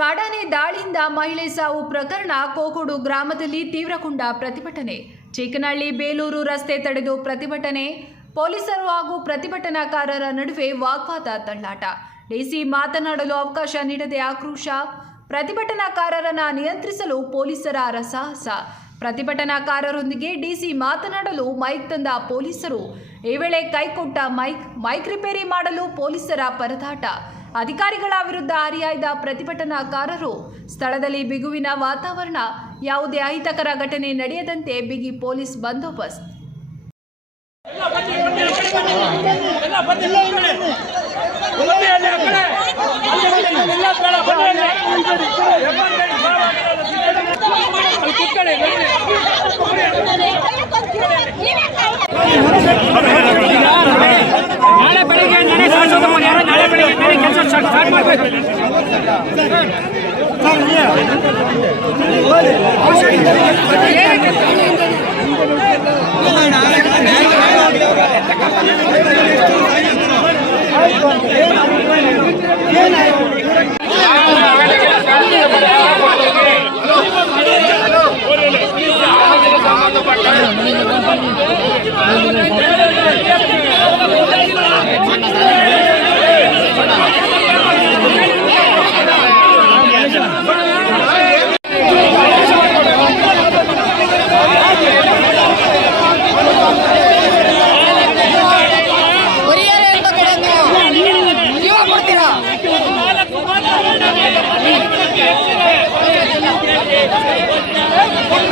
ಕಾಡಾನೆ ದಾಳಿಯಿಂದ ಮಹಿಳೆ ಸಾವು ಪ್ರಕರಣ ಕೋಕೋಡು ಗ್ರಾಮದಲ್ಲಿ ತೀವ್ರಗೊಂಡ ಪ್ರತಿಭಟನೆ. ಚಿಕ್ಕನಹಳ್ಳಿ ಬೇಲೂರು ರಸ್ತೆ ತಡೆದು ಪ್ರತಿಭಟನೆ. ಪೊಲೀಸರು ಹಾಗೂ ಪ್ರತಿಭಟನಾಕಾರರ ನಡುವೆ ವಾಗ್ವಾದ ತಳ್ಳಾಟ. ಡಿಸಿ ಮಾತನಾಡಲು ಅವಕಾಶ ನೀಡದೆ ಆಕ್ರೋಶ. ಪ್ರತಿಭಟನಾಕಾರರನ್ನ ನಿಯಂತ್ರಿಸಲು ಪೊಲೀಸರ ರಸಾಹಸ. ಪ್ರತಿಭಟನಾಕಾರರೊಂದಿಗೆ ಡಿಸಿ ಮಾತನಾಡಲು ಮೈಕ್ ತಂದ ಪೊಲೀಸರು. ಈ ವೇಳೆ ಕೈಕೊಟ್ಟ ಮೈಕ್ ಮೈಕ್ ರಿಪೇರಿ ಮಾಡಲು ಪೊಲೀಸರ ಪರದಾಟ. ಅಧಿಕಾರಿಗಳ ವಿರುದ್ಧ ಹರಿಯಾಯ್ದ ಪ್ರತಿಭಟನಾಕಾರರು, ಸ್ಥಳದಲ್ಲಿ ಬಿಗುವಿನ ವಾತಾವರಣ, ಯಾವುದೇ ಅಹಿತಕರ ಘಟನೆ ನಡೆಯದಂತೆ ಬಿಗಿ ಪೊಲೀಸ್ ಬಂದೋಬಸ್ತ್. ಎಲ್ಲ ನಾನೇ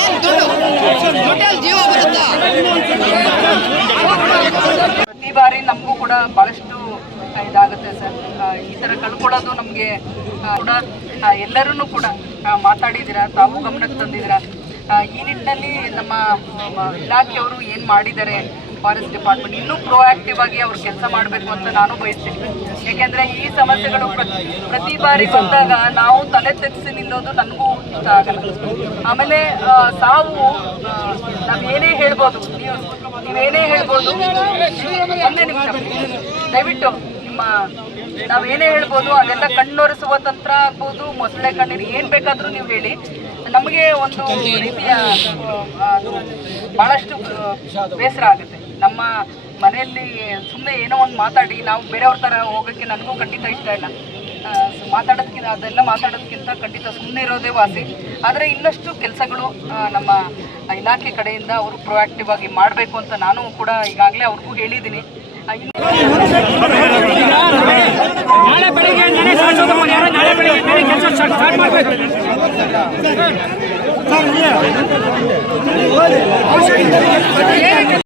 ಏನ್ ದುಡ್ಡು ದುಡ್ಡಲ್ಲಿ ಜೀವ ಬರುತ್ತಾ ಪ್ರತಿ ಬಾರಿ ನಮಗೂ ಕೂಡ ಭಾಳಷ್ಟು ಇದಾಗುತ್ತೆ ಸರ್. ಈ ಥರ ಕಳ್ಕೊಳ್ಳೋದು ನಮಗೆ ಕೂಡ ಎಲ್ಲರೂ ಕೂಡ ಮಾತಾಡಿದಿರ ಮಾತಾಡಿದ್ದೀರಾ, ತಾವು ಗಮನಕ್ಕೆ ತಂದಿದ್ದೀರಾ? ಈ ನಿಟ್ಟಿನಲ್ಲಿ ನಮ್ಮ ಇಲಾಖೆಯವರು ಏನು ಮಾಡಿದ್ದಾರೆ? ಫಾರೆಸ್ಟ್ ಡಿಪಾರ್ಟ್ಮೆಂಟ್ ಇನ್ನೂ ಪ್ರೋಆಕ್ಟಿವ್ ಆಗಿ ಅವ್ರು ಕೆಲಸ ಮಾಡಬೇಕು ಅಂತ ನಾನು ಬಯಸ್ತೀನಿ. ಯಾಕೆಂದರೆ ಈ ಸಮಸ್ಯೆಗಳು ಪ್ರ- ಪ್ರತಿ ಬಾರಿ ಬಂದಾಗ ನಾವು ತಲೆ ತೆಗೆಸಿ ನಿಲ್ಲೋದು ನನಗೂ ಆಮೇಲೆ ಸಾವು ನಾವು ಏನೇ ಹೇಳ್ಬೋದು, ನೀವು ನೀವೇನೇ ಹೇಳ್ಬೋದು, ಒಂದೇ ನಿಮಿಷ. ದಯವಿಟ್ಟು ನಿಮ್ಮ ನಾವೇನೇ ಹೇಳ್ಬೋದು, ಅದೆಲ್ಲ ಕಣ್ಣೊರೆಸುವ ತಂತ್ರ ಆಗ್ಬೋದು, ಮೊಸಳೆ ಕಣ್ಣೀರು ಏನು ಬೇಕಾದರೂ ನೀವು ಹೇಳಿ. ನಮಗೆ ಒಂದು ರೀತಿಯ ಬಹಳಷ್ಟು ಬೇಸರ ಆಗುತ್ತೆ. ನಮ್ಮ ಮನೆಯಲ್ಲಿ ಸುಮ್ಮನೆ ಏನೋ ಒಂದು ಮಾತಾಡಿ, ನಾವು ಬೇರೆಯವ್ರ ಥರ ಹೋಗೋಕ್ಕೆ ನನಗೂ ಖಂಡಿತ ಇಷ್ಟ ಇಲ್ಲ. ಮಾತಾಡೋದಕ್ಕಿಂತ ಅದೆಲ್ಲ ಮಾತಾಡೋದಕ್ಕಿಂತ ಖಂಡಿತ ಸುಮ್ಮನೆ ಇರೋದೇ ವಾಸಿ. ಆದರೆ ಇನ್ನಷ್ಟು ಕೆಲಸಗಳು ನಮ್ಮ ಇಲಾಖೆ ಕಡೆಯಿಂದ ಅವರು ಪ್ರೊಆಕ್ಟಿವ್ ಆಗಿ ಮಾಡಬೇಕು ಅಂತ ನಾನು ಕೂಡ ಈಗಾಗಲೇ ಅವ್ರಿಗೂ ಹೇಳಿದ್ದೀನಿ ನಾಳೆ